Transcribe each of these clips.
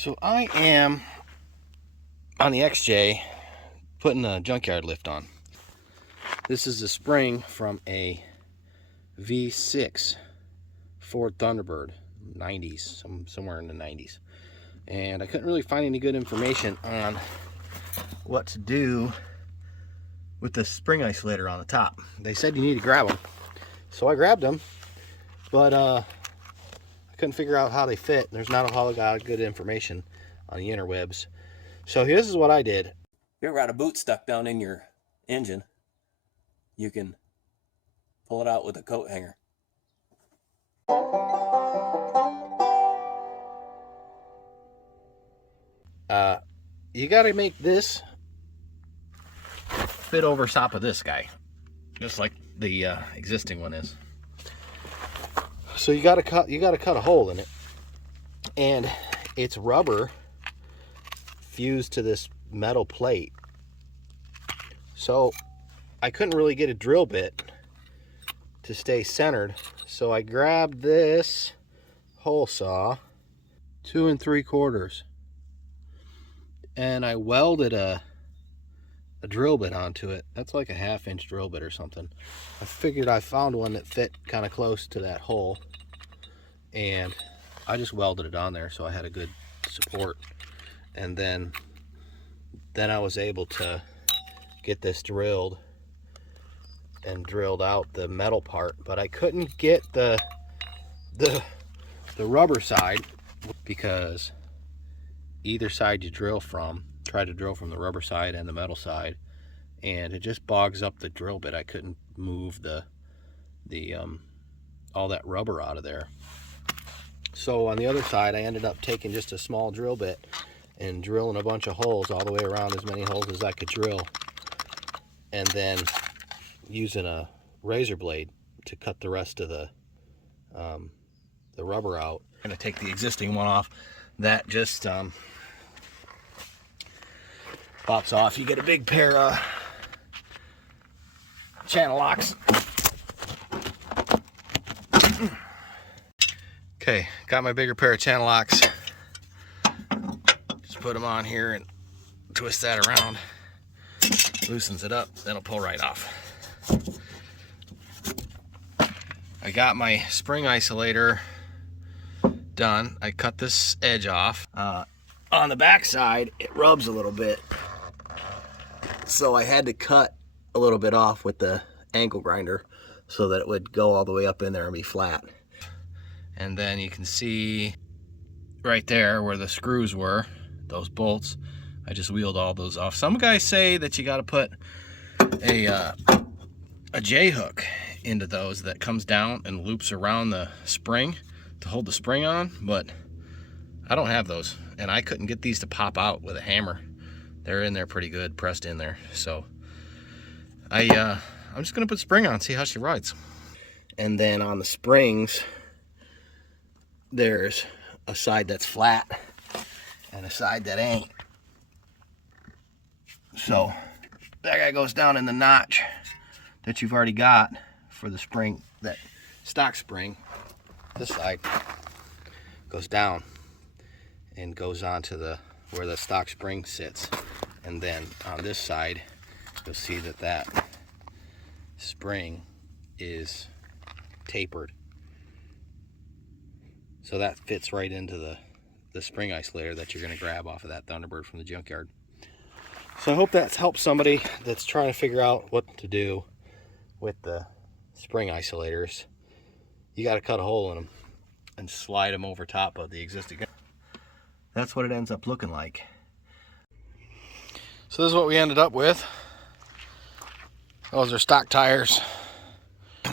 So I am on the XJ putting a junkyard lift on. This is a spring from a V6 Ford Thunderbird, 90s, somewhere in the 90s. And I couldn't really find any good information on what to do with the spring isolator on the top. They said you need to grab them. So I grabbed them, but I couldn't figure out how they fit. There's not a whole lot of good information on the interwebs. So this is what I did. If you ever got a boot stuck down in your engine, you can pull it out with a coat hanger. You got to make this fit over top of this guy, just like the existing one is. So you got to cut a hole in it, and it's rubber fused to this metal plate. So I couldn't really get a drill bit to stay centered, so I grabbed this hole saw, 2 3/4, and I welded a drill bit onto it. That's like a 1/2 inch drill bit or something. I figured I found one that fit kind of close to that hole, and I just welded it on there so I had a good support. And then I was able to get this drilled and drilled out the metal part, but I couldn't get the rubber side, because either side you drill from, try to drill from the rubber side and the metal side, and it just bogs up the drill bit. I couldn't move the all that rubber out of there. So on the other side, I ended up taking just a small drill bit and drilling a bunch of holes all the way around, as many holes as I could drill, and then using a razor blade to cut the rest of the rubber out. I'm going to take the existing one off. That just pops off. You get a big pair of channel locks. Okay, got my bigger pair of channel locks. Just put them on here and twist that around. Loosens it up, then it'll pull right off. I got my spring isolator done. I cut this edge off. On the back side, it rubs a little bit, so I had to cut a little bit off with the angle grinder so that it would go all the way up in there and be flat. And then you can see right there where the screws were, those bolts, I just wheeled all those off. Some guys say that you got to put a J-hook into those that comes down and loops around the spring to hold the spring on, but I don't have those, and I couldn't get these to pop out with a hammer. They're in there pretty good, pressed in there. So I'm just gonna put spring on, see how she rides. And then on the springs, there's a side that's flat and a side that ain't. So that guy goes down in the notch that you've already got for the spring, that stock spring. This side goes down and goes on to where the stock spring sits. And then on this side, you'll see that spring is tapered. So that fits right into the spring isolator that you're going to grab off of that Thunderbird from the junkyard. So I hope that's helped somebody that's trying to figure out what to do with the spring isolators. You got to cut a hole in them and slide them over top of the existing. That's what it ends up looking like. So this is what we ended up with. Those are stock tires.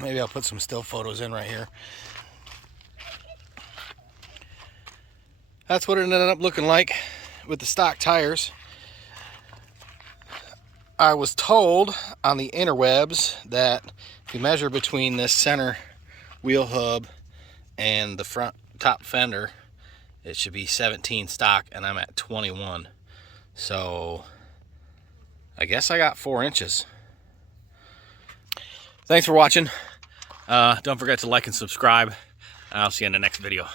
Maybe I'll put some still photos in right here. That's what it ended up looking like with the stock tires. I was told on the interwebs that if you measure between this center wheel hub and the front top fender, it should be 17 stock, and I'm at 21. So I guess I got 4 inches. Thanks for watching. Don't forget to like and subscribe. I'll see you in the next video.